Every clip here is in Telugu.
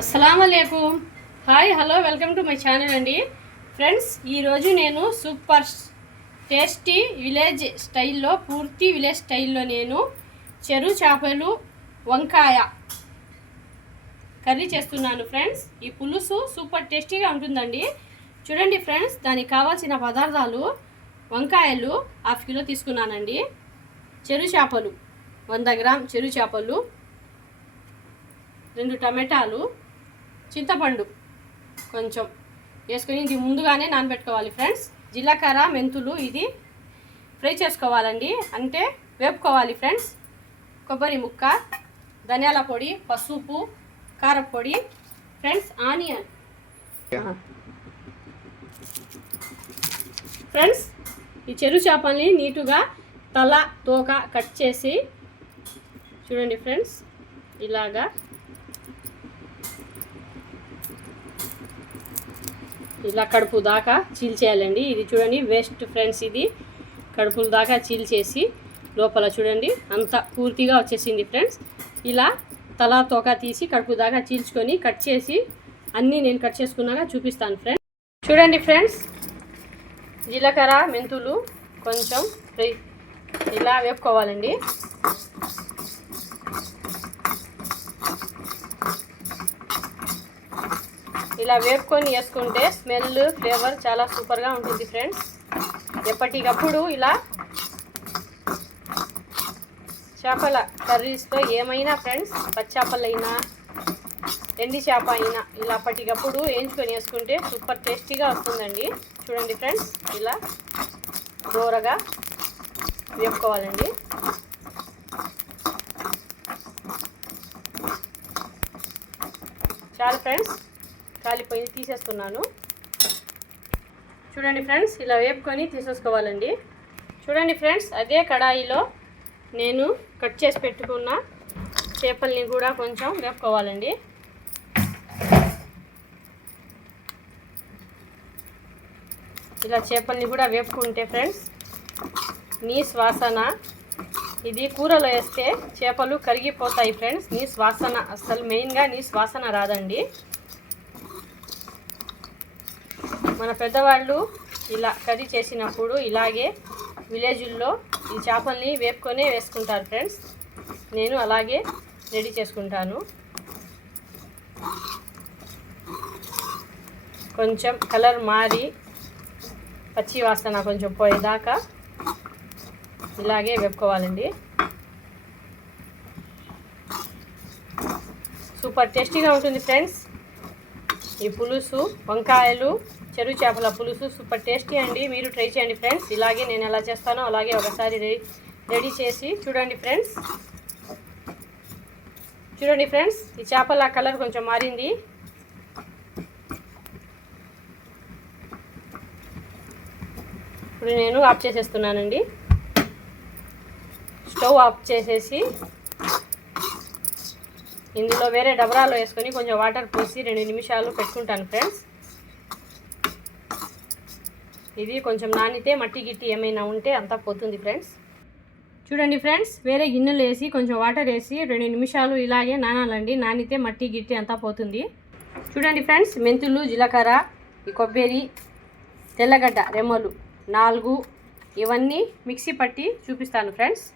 అస్సలాముఅలైకుం. Hi, hello, welcome to my channel అండి. ఫ్రెండ్స్, ఈరోజు నేను సూపర్ టేస్టీ విలేజ్ స్టైల్లో, పూర్తి విలేజ్ స్టైల్లో నేను చెరువు చేపలు వంకాయ కర్రీ చేస్తున్నాను. ఫ్రెండ్స్, ఈ పులుసు సూపర్ టేస్టీగా ఉంటుందండి. చూడండి ఫ్రెండ్స్, దానికి కావాల్సిన పదార్థాలు: వంకాయలు 1/2 కిలో తీసుకున్నానండి, చెరువు చేపలు 100 గ్రామ్ చెరువు చేపలు, 2 టమాటాలు, చింతపండు కొంచెం వేసుకొని ఇది ముందుగానే నానబెట్టుకోవాలి. ఫ్రెండ్స్, జీలకర్ర, మెంతులు ఇది ఫ్రై చేసుకోవాలండి, అంటే వేపుకోవాలి. ఫ్రెండ్స్, కొబ్బరి ముక్క, ధనియాల పొడి, పసుపు, కారపొడి. Friends, onion. ఫ్రెండ్స్, ఈ చెరువు చేపల్ని నీటుగా తల తోక కట్ చేసి చూడండి ఫ్రెండ్స్, ఇలాగా ఇలా కడుపు దాకా చీల్చేయాలండి. ఇది చూడండి వేస్ట్ ఫ్రెండ్స్, ఇది కడుపుల దాకా చీల్చేసి లోపల చూడండి అంత పూర్తిగా వచ్చేసింది. ఫ్రెండ్స్, ఇలా తలా తోక తీసి కడుపు దాకా చీల్చుకొని కట్ చేసి అన్నీ నేను కట్ చేసుకున్నాక చూపిస్తాను. ఫ్రెండ్స్, చూడండి ఫ్రెండ్స్, జీలకర్ర, మెంతులు కొంచెం ఇలా వేపుకోవాలండి. ఇలా వేపుకొని వేసుకుంటే స్మెల్, ఫ్లేవర్ చాలా సూపర్గా ఉంటుంది. ఫ్రెండ్స్, ఎప్పటికప్పుడు ఇలా చేపల కర్రీస్తో ఏమైనా ఫ్రెండ్స్, పచ్చేపలైనా ఎండి చేప అయినా ఇలా అప్పటికప్పుడు వేయించుకొని వేసుకుంటే సూపర్ టేస్టీగా వస్తుందండి. చూడండి ఫ్రెండ్స్, ఇలా దూరగా వేపుకోవాలండి. చాలా ఫ్రెండ్స్, కాలిపోయి తీసేస్తున్నాను. చూడండి ఫ్రెండ్స్, ఇలా వేపుకొని తీసేసుకోవాలండి. చూడండి ఫ్రెండ్స్, అదే కడాయిలో నేను కట్ చేసి పెట్టుకున్న చేపల్ని కూడా కొంచెం వేపుకోవాలండి. ఇలా చేపల్ని కూడా వేపుకుంటే ఫ్రెండ్స్ నీసు వాసన, ఇది కూరలో వేస్తే చేపలు కరిగిపోతాయి. ఫ్రెండ్స్, నీసు వాసన అసలు మెయిన్గా నీసు వాసన రాదండి. మన పెద్దవాళ్ళు ఇలా కర్రీ చేసినప్పుడు ఇలాగే విలేజుల్లో ఈ చేపల్ని వేపుకొనే వేసుకుంటారు. ఫ్రెండ్స్, నేను అలాగే రెడీ చేసుకుంటాను. కొంచెం కలర్ మారి పచ్చి వాసన కొంచెం పోయేదాకా ఇలాగే వేపుకోవాలండి. సూపర్ టేస్టీగా ఉంటుంది ఫ్రెండ్స్. ఈ పులుసు వంకాయలు చెరువు చేపల పులుసు సూపర్ టేస్టీ అండి. మీరు ట్రై చేయండి ఫ్రెండ్స్. ఇలాగే నేను ఎలా చేస్తానో అలాగే ఒకసారి రెడీ చేసి చూడండి ఫ్రెండ్స్. చూడండి ఫ్రెండ్స్, ఈ చేపల కలర్ కొంచెం మారింది. ఇప్పుడు నేను ఆఫ్ చేసేస్తున్నానండి. స్టవ్ ఆఫ్ చేసేసి ఇందులో వేరే డబరాలో వేసుకొని కొంచెం వాటర్ పోసి 2 నిమిషాలు పెట్టుకుంటాను. ఫ్రెండ్స్, ఇది కొంచెం నానితే మట్టి గిట్టి ఏమైనా ఉంటే అంతా పోతుంది. ఫ్రెండ్స్, చూడండి ఫ్రెండ్స్, వేరే గిన్నెలు వేసి కొంచెం వాటర్ వేసి 2 నిమిషాలు ఇలాగే నానాలండి. నానితే మట్టి గిట్టి అంతా పోతుంది. చూడండి ఫ్రెండ్స్, మెంతులు, జీలకర్ర, ఈ కొబ్బరి, తెల్లగడ్డ రెమ్మలు 4 ఇవన్నీ మిక్సీ పట్టి చూపిస్తాను. ఫ్రెండ్స్,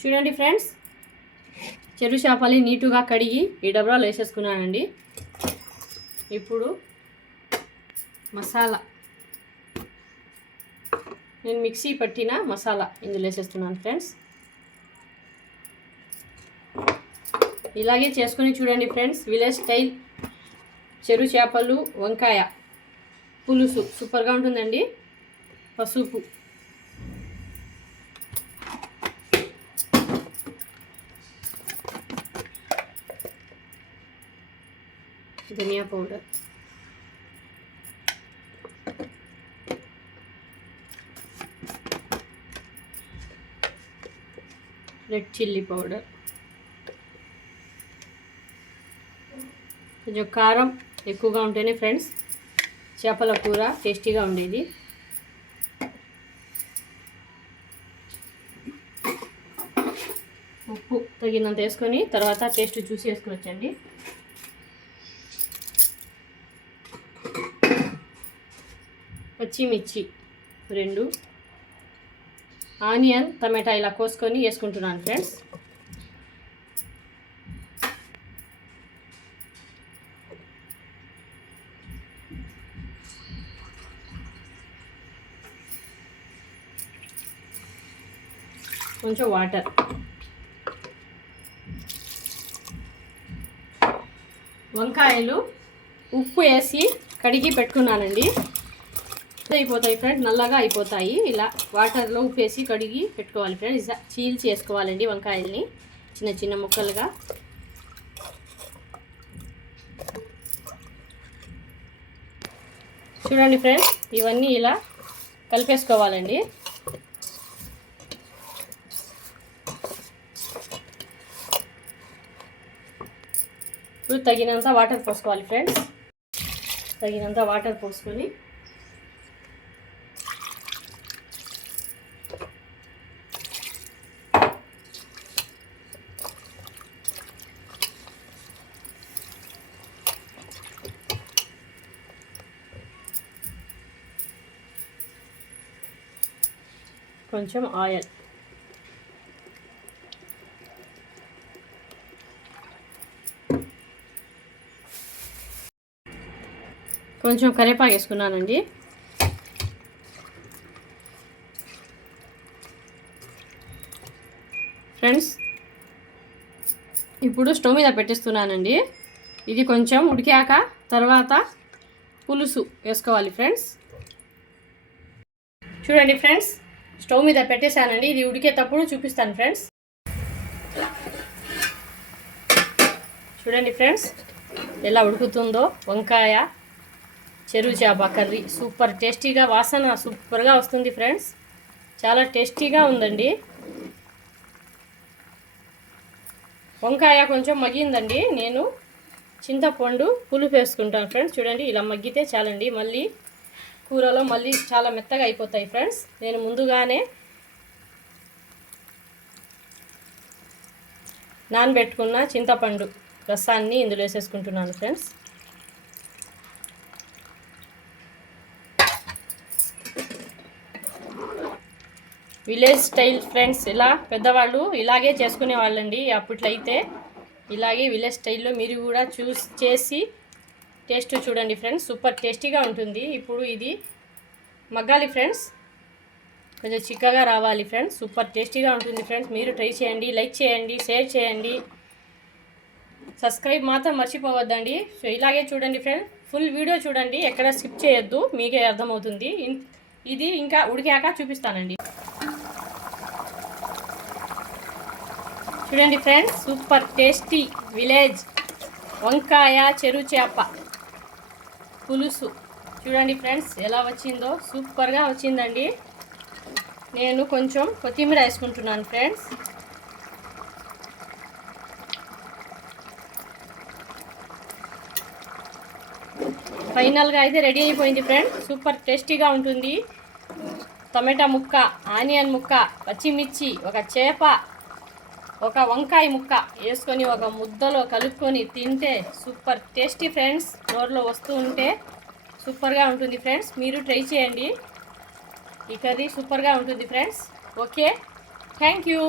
చూడండి ఫ్రెండ్స్, చెరువు చేపల్ని నీటుగా కడిగి ఈ డబ్రాలో వేసేసుకున్నానండి. ఇప్పుడు మసాలా, నేను మిక్సీ పట్టిన మసాలా ఇందులో వేసేస్తున్నాను. ఫ్రెండ్స్, ఇలాగే చేసుకొని చూడండి ఫ్రెండ్స్. విలేజ్ స్టైల్ చెరువు చేపలు వంకాయ పులుసు సూపర్గా ఉంటుందండి. పసుపు, ధనియా పౌడర్, రెడ్ చిల్లీ పౌడర్, కొంచెం కారం ఎక్కువగా ఉంటేనే ఫ్రెండ్స్ చేపల కూర టేస్టీగా ఉండేది. ఉప్పు తగినంత వేసుకొని తర్వాత టేస్ట్ చూసి వేసుకోవచ్చండి. పచ్చిమిర్చి 2, ఆనియన్ టమాటా ఇలా కోసుకొని వేసుకుంటున్నాను ఫ్రెండ్స్. కొంచెం వాటర్, వంకాయలు ఉప్పు వేసి కడిగి పెట్టుకున్నానండి. అయిపోతాయి ఫ్రెండ్స్, నల్లగా అయిపోతాయి. ఇలా వాటర్లో ఉప్పు వేసి కడిగి పెట్టుకోవాలి ఫ్రెండ్స్. చీల్చి వేసుకోవాలండి వంకాయల్ని చిన్న చిన్న ముక్కలుగా. చూడండి ఫ్రెండ్స్, ఇవన్నీ ఇలా కలిపేసుకోవాలండి. ఇప్పుడు తగినంత వాటర్ పోసుకోవాలి ఫ్రెండ్స్. తగినంత వాటర్ పోసుకొని కొంచెం ఆయిల్, కొంచెం కరివేపాకు వేసుకున్నానండి. ఫ్రెండ్స్, ఇప్పుడు స్టవ్ మీద పెట్టేస్తున్నానండి. ఇది కొంచెం ఉడికాక తర్వాత పులుసు వేసుకోవాలి ఫ్రెండ్స్. చూడండి ఫ్రెండ్స్, స్టవ్ మీద పెట్టేశానండి. ఇది ఉడికేటప్పుడు చూపిస్తాను ఫ్రెండ్స్. చూడండి ఫ్రెండ్స్, ఎలా ఉడుకుతుందో వంకాయ చెరువు చేప కర్రీ. సూపర్ టేస్టీగా, వాసన సూపర్గా వస్తుంది ఫ్రెండ్స్. చాలా టేస్టీగా ఉందండి. వంకాయ కొంచెం మగ్గిందండి. నేను చింతపండు పులుపు వేసుకుంటాను ఫ్రెండ్స్. చూడండి, ఇలా మగ్గితే చాలండి. మళ్ళీ కూరలో మళ్ళీ చాలా మెత్తగా అయిపోతాయి ఫ్రెండ్స్. నేను ముందుగానే నానబెట్టుకున్న చింతపండు రసాన్ని ఇందులో వేసేసుకుంటున్నాను ఫ్రెండ్స్. Village style friends. ఇలా పెద్దవాళ్ళు ఇలాగే చేసుకునే వాళ్ళండి అప్పట్లయితే. ఇలాగే విలేజ్ స్టైల్లో మీరు కూడా చేసి టేస్ట్ చూడండి ఫ్రెండ్స్. సూపర్ టేస్టీగా ఉంటుంది. ఇప్పుడు ఇది మగ్గాలి ఫ్రెండ్స్, కొంచెం చిక్కగా రావాలి ఫ్రెండ్స్. సూపర్ టేస్టీగా ఉంటుంది ఫ్రెండ్స్. మీరు ట్రై చేయండి, లైక్ చేయండి, షేర్ చేయండి, సబ్స్క్రైబ్ మాత్రం మర్చిపోవద్దండి. సో ఇలాగే చూడండి ఫ్రెండ్స్, ఫుల్ వీడియో చూడండి, ఎక్కడ స్కిప్ చేయొద్దు, మీకే అర్థమవుతుంది. ఇది ఇంకా ఉడికాక చూపిస్తానండి. చూడండి ఫ్రెండ్స్, సూపర్ టేస్టీ విలేజ్ వంకాయ చెరువు చేప పులుసు. చూడండి ఫ్రెండ్స్, ఎలా వచ్చిందో. సూపర్గా వచ్చిందండి. నేను కొంచెం కొత్తిమీర వేసుకుంటున్నాను ఫ్రెండ్స్. ఫైనల్గా అయితే రెడీ అయిపోయింది ఫ్రెండ్స్. సూపర్ టేస్టీగా ఉంటుంది. టమాటా ముక్క, ఆనియన్ ముక్క, పచ్చిమిర్చి, ఒక చేప, ఒక వంకాయ ముక్క వేసుకొని ఒక ముద్దలో కలుపుకొని తింటే సూపర్ టేస్టీ ఫ్రెండ్స్. నోరులో వస్తూ ఉంటే సూపర్గా ఉంటుంది ఫ్రెండ్స్. మీరు ట్రై చేయండి. ఈ కర్రీ సూపర్గా ఉంటుంది ఫ్రెండ్స్. Okay, thank you.